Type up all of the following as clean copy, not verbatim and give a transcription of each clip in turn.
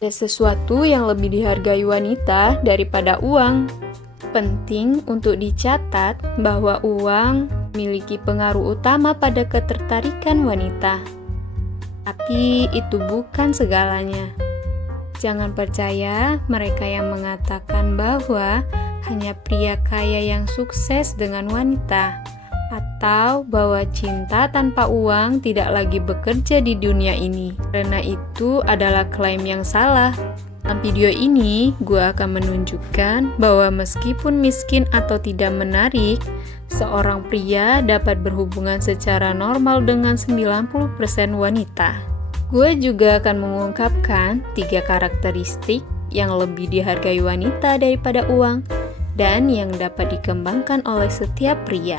Ada sesuatu yang lebih dihargai wanita daripada uang. Penting untuk dicatat bahwa uang memiliki pengaruh utama pada ketertarikan wanita. Tapi itu bukan segalanya. Jangan percaya mereka yang mengatakan bahwa hanya pria kaya yang sukses dengan wanita, atau bahwa cinta tanpa uang tidak lagi bekerja di dunia ini. Karena itu adalah klaim yang salah. Dalam video ini, gue akan menunjukkan bahwa meskipun miskin atau tidak menarik, seorang pria dapat berhubungan secara normal dengan 90% wanita. Gue juga akan mengungkapkan 3 karakteristik yang lebih dihargai wanita daripada uang dan yang dapat dikembangkan oleh setiap pria.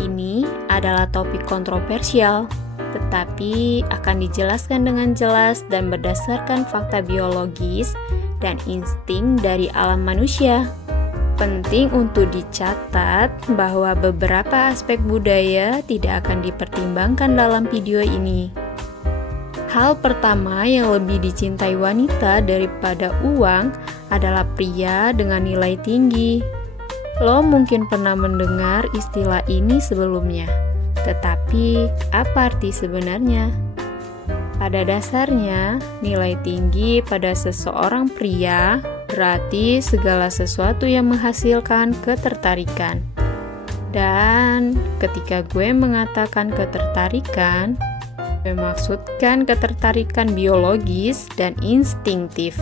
Ini adalah topik kontroversial, tetapi akan dijelaskan dengan jelas dan berdasarkan fakta biologis dan insting dari alam manusia. Penting untuk dicatat bahwa beberapa aspek budaya tidak akan dipertimbangkan dalam video ini. Hal pertama yang lebih dicintai wanita daripada uang adalah pria dengan nilai tinggi. Lo mungkin pernah mendengar istilah ini sebelumnya, tetapi apa arti sebenarnya? Pada dasarnya, nilai tinggi pada seseorang pria berarti segala sesuatu yang menghasilkan ketertarikan. Dan ketika gue mengatakan ketertarikan, gue maksudkan ketertarikan biologis dan instinktif.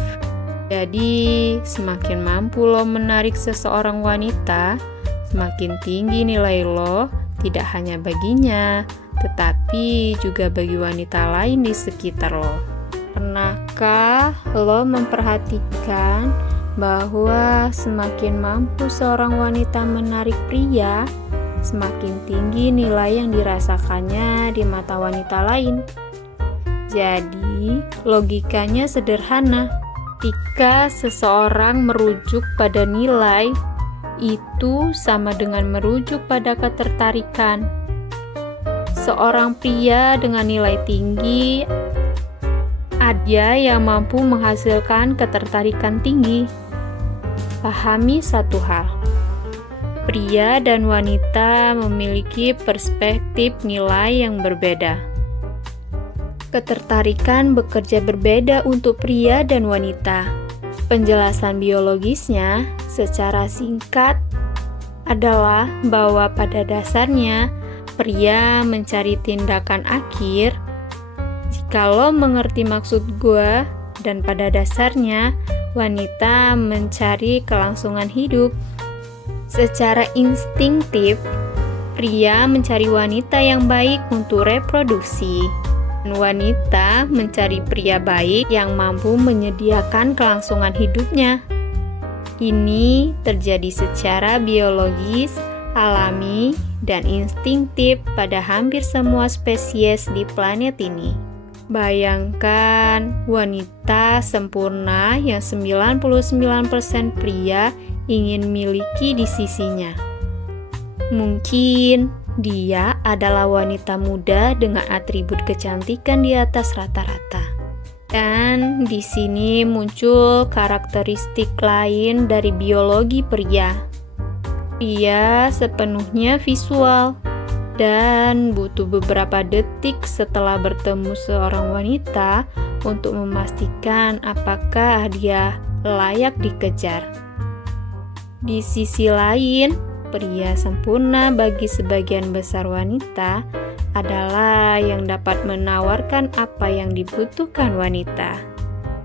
Jadi, semakin mampu lo menarik seseorang wanita, semakin tinggi nilai lo, tidak hanya baginya, tetapi juga bagi wanita lain di sekitar lo. Pernahkah lo memperhatikan bahwa semakin mampu seorang wanita menarik pria, semakin tinggi nilai yang dirasakannya di mata wanita lain? Jadi, logikanya sederhana. Jika seseorang merujuk pada nilai, itu sama dengan merujuk pada ketertarikan. Seorang pria dengan nilai tinggi ada yang mampu menghasilkan ketertarikan tinggi. Pahami satu hal, pria dan wanita memiliki perspektif nilai yang berbeda. Ketertarikan bekerja berbeda untuk pria dan wanita. Penjelasan biologisnya secara singkat adalah bahwa pada dasarnya pria mencari tindakan akhir. Jika lo mengerti maksud gue, dan pada dasarnya wanita mencari kelangsungan hidup. Secara instinktif, pria mencari wanita yang baik untuk reproduksi. Wanita mencari pria baik yang mampu menyediakan kelangsungan hidupnya. Ini terjadi secara biologis, alami, dan instinktif pada hampir semua spesies di planet ini. Bayangkan wanita sempurna yang 99% pria ingin miliki di sisinya. Mungkin dia adalah wanita muda dengan atribut kecantikan di atas rata-rata. Dan di sini muncul karakteristik lain dari biologi pria. Pria sepenuhnya visual dan butuh beberapa detik setelah bertemu seorang wanita untuk memastikan apakah dia layak dikejar. Di sisi lain, pria sempurna bagi sebagian besar wanita adalah yang dapat menawarkan apa yang dibutuhkan wanita.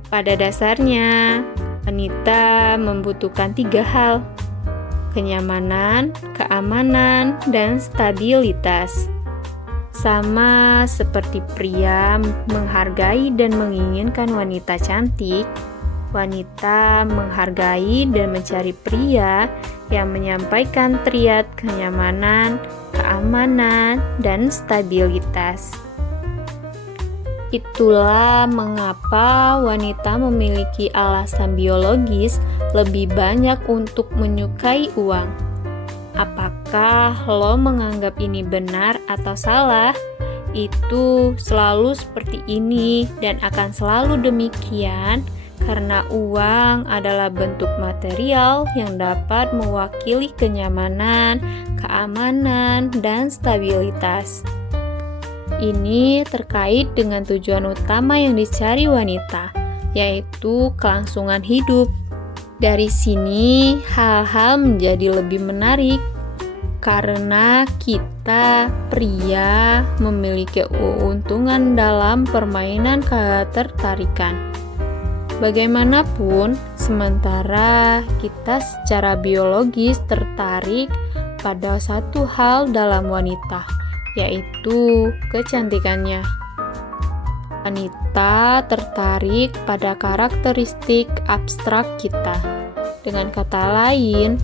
Pada dasarnya, wanita membutuhkan 3 hal: kenyamanan, keamanan, dan stabilitas. Sama seperti pria menghargai dan menginginkan wanita cantik, wanita menghargai dan mencari pria yang menyampaikan triad kenyamanan, keamanan, dan stabilitas. Itulah mengapa wanita memiliki alasan biologis lebih banyak untuk menyukai uang. Apakah lo menganggap ini benar atau salah? itu selalu seperti ini dan akan selalu demikian karena uang adalah bentuk material yang dapat mewakili kenyamanan, keamanan, dan stabilitas. Ini terkait dengan tujuan utama yang dicari wanita, yaitu kelangsungan hidup. Dari sini, hal-hal menjadi lebih menarik karena kita, pria, memiliki keuntungan dalam permainan ketertarikan. Bagaimanapun, sementara kita secara biologis tertarik pada satu hal dalam wanita, yaitu kecantikannya. Wanita tertarik pada karakteristik abstrak kita. Dengan kata lain,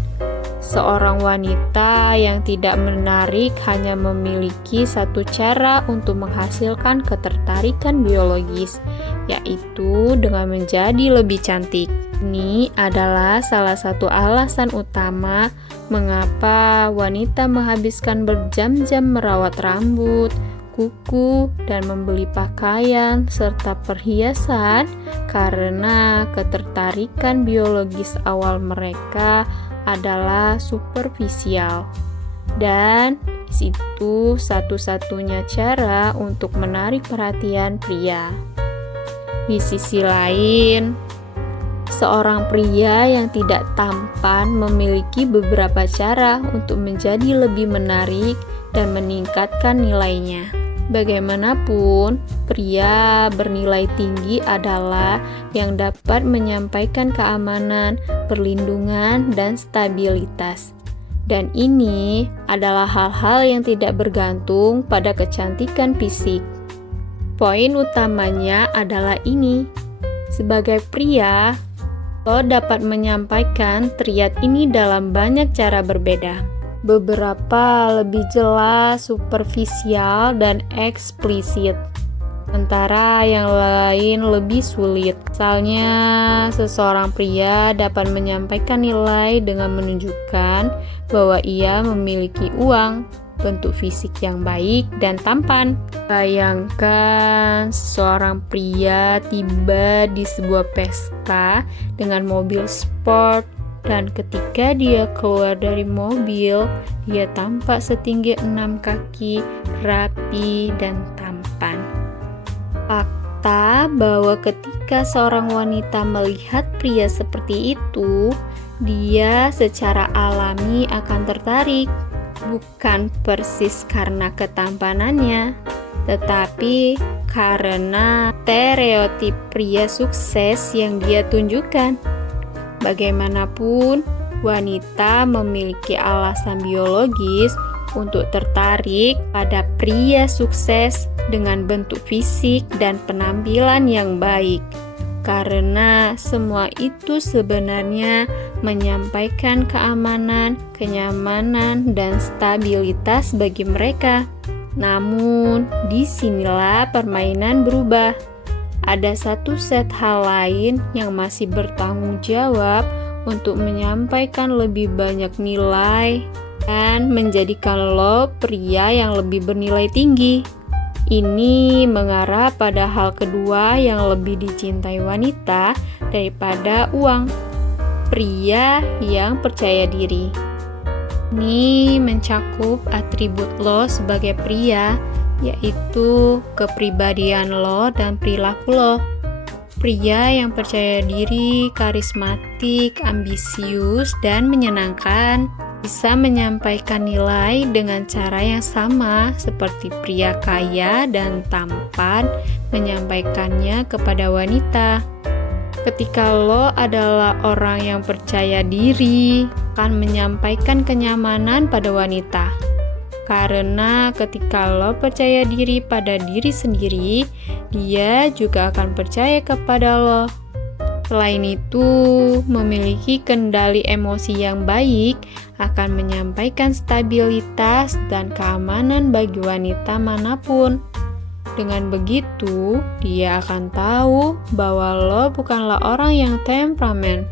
seorang wanita yang tidak menarik hanya memiliki satu cara untuk menghasilkan ketertarikan biologis, yaitu dengan menjadi lebih cantik. Ini adalah salah satu alasan utama mengapa wanita menghabiskan berjam-jam merawat rambut, kuku, dan membeli pakaian serta perhiasan karena ketertarikan biologis awal mereka adalah superficial. Dan itu satu-satunya cara untuk menarik perhatian pria. Di sisi lain, seorang pria yang tidak tampan memiliki beberapa cara untuk menjadi lebih menarik dan meningkatkan nilainya. Bagaimanapun, pria bernilai tinggi adalah yang dapat menyampaikan keamanan, perlindungan, dan stabilitas. Dan ini adalah hal-hal yang tidak bergantung pada kecantikan fisik. Poin utamanya adalah ini. Sebagai pria, lo dapat menyampaikan triad ini dalam banyak cara berbeda. Beberapa lebih jelas, superficial, dan eksplisit. Sementara yang lain lebih sulit. Misalnya, seseorang pria dapat menyampaikan nilai dengan menunjukkan bahwa ia memiliki uang, bentuk fisik yang baik, dan tampan. Bayangkan seorang pria tiba di sebuah pesta dengan mobil sport, dan ketika dia keluar dari mobil, dia tampak setinggi 6 kaki, rapi, dan tampan. Fakta bahwa ketika seorang wanita melihat pria seperti itu, dia secara alami akan tertarik. Bukan persis karena ketampanannya, tetapi karena stereotip pria sukses yang dia tunjukkan. Bagaimanapun, wanita memiliki alasan biologis untuk tertarik pada pria sukses dengan bentuk fisik dan penampilan yang baik, karena semua itu sebenarnya menyampaikan keamanan, kenyamanan, dan stabilitas bagi mereka. Namun, disinilah permainan berubah. Ada satu set hal lain yang masih bertanggung jawab untuk menyampaikan lebih banyak nilai dan menjadikan lo pria yang lebih bernilai tinggi. Ini mengarah pada hal kedua yang lebih dicintai wanita daripada uang. Pria yang percaya diri. Ini mencakup atribut lo sebagai pria, yaitu kepribadian lo dan perilaku lo. Pria yang percaya diri, karismatik, ambisius, dan menyenangkan bisa menyampaikan nilai dengan cara yang sama seperti pria kaya dan tampan menyampaikannya kepada wanita. Ketika lo adalah orang yang percaya diri, akan menyampaikan kenyamanan pada wanita. Karena ketika lo percaya diri pada diri sendiri, dia juga akan percaya kepada lo. Selain itu, memiliki kendali emosi yang baik akan menyampaikan stabilitas dan keamanan bagi wanita manapun. Dengan begitu, dia akan tahu bahwa lo bukanlah orang yang temperamen.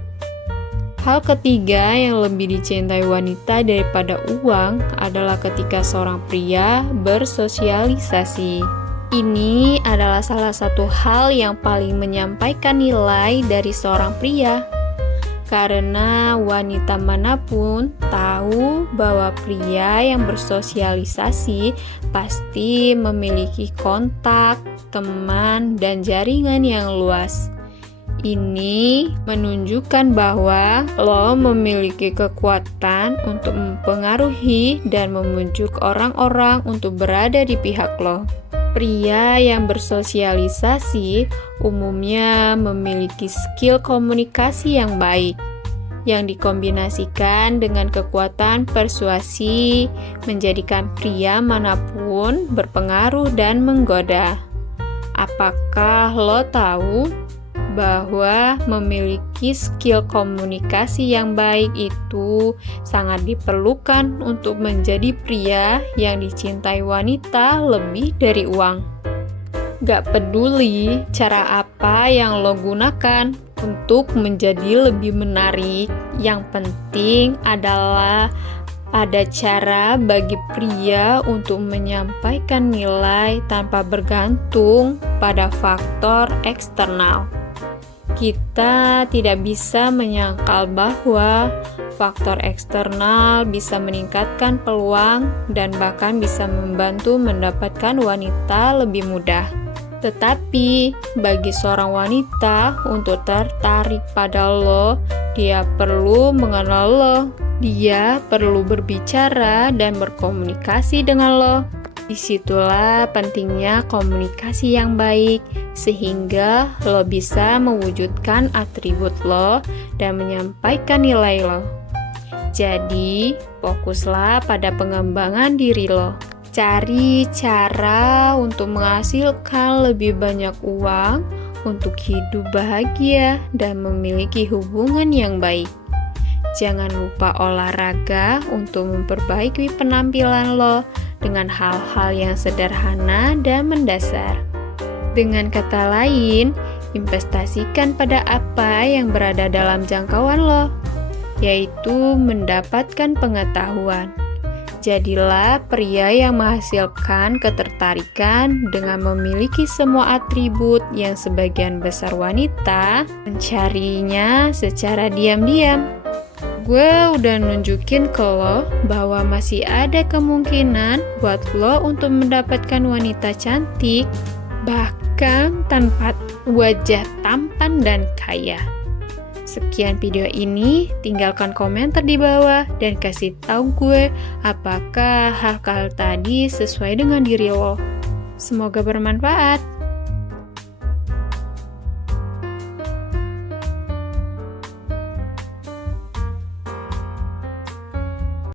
Hal ketiga yang lebih dicintai wanita daripada uang adalah ketika seorang pria bersosialisasi. Ini adalah salah satu hal yang paling menyampaikan nilai dari seorang pria. Karena wanita manapun tahu bahwa pria yang bersosialisasi pasti memiliki kontak, teman, dan jaringan yang luas. Ini menunjukkan bahwa lo memiliki kekuatan untuk mempengaruhi dan membujuk orang-orang untuk berada di pihak lo. Pria yang bersosialisasi umumnya memiliki skill komunikasi yang baik, yang dikombinasikan dengan kekuatan persuasi, menjadikan pria manapun berpengaruh dan menggoda. Apakah lo tahu bahwa memiliki skill komunikasi yang baik itu sangat diperlukan untuk menjadi pria yang dicintai wanita lebih dari uang? Gak peduli cara apa yang lo gunakan untuk menjadi lebih menarik, yang penting adalah ada cara bagi pria untuk menyampaikan nilai tanpa bergantung pada faktor eksternal. Kita tidak bisa menyangkal bahwa faktor eksternal bisa meningkatkan peluang dan bahkan bisa membantu mendapatkan wanita lebih mudah. Tetapi bagi seorang wanita untuk tertarik pada lo, dia perlu mengenal lo. Dia perlu berbicara dan berkomunikasi dengan lo. Disitulah pentingnya komunikasi yang baik, sehingga lo bisa mewujudkan atribut lo dan menyampaikan nilai lo. Jadi, fokuslah pada pengembangan diri lo. Cari cara untuk menghasilkan lebih banyak uang untuk hidup bahagia dan memiliki hubungan yang baik. Jangan lupa olahraga untuk memperbaiki penampilan lo dengan hal-hal yang sederhana dan mendasar. Dengan kata lain, investasikan pada apa yang berada dalam jangkauan lo, yaitu mendapatkan pengetahuan. Jadilah pria yang menghasilkan ketertarikan dengan memiliki semua atribut yang sebagian besar wanita mencarinya secara diam-diam. Gue udah nunjukin ke lo bahwa masih ada kemungkinan buat lo untuk mendapatkan wanita cantik, bahkan tanpa wajah tampan dan kaya. Sekian video ini, tinggalkan komentar di bawah dan kasih tahu gue apakah hal-hal tadi sesuai dengan diri lo. Semoga bermanfaat.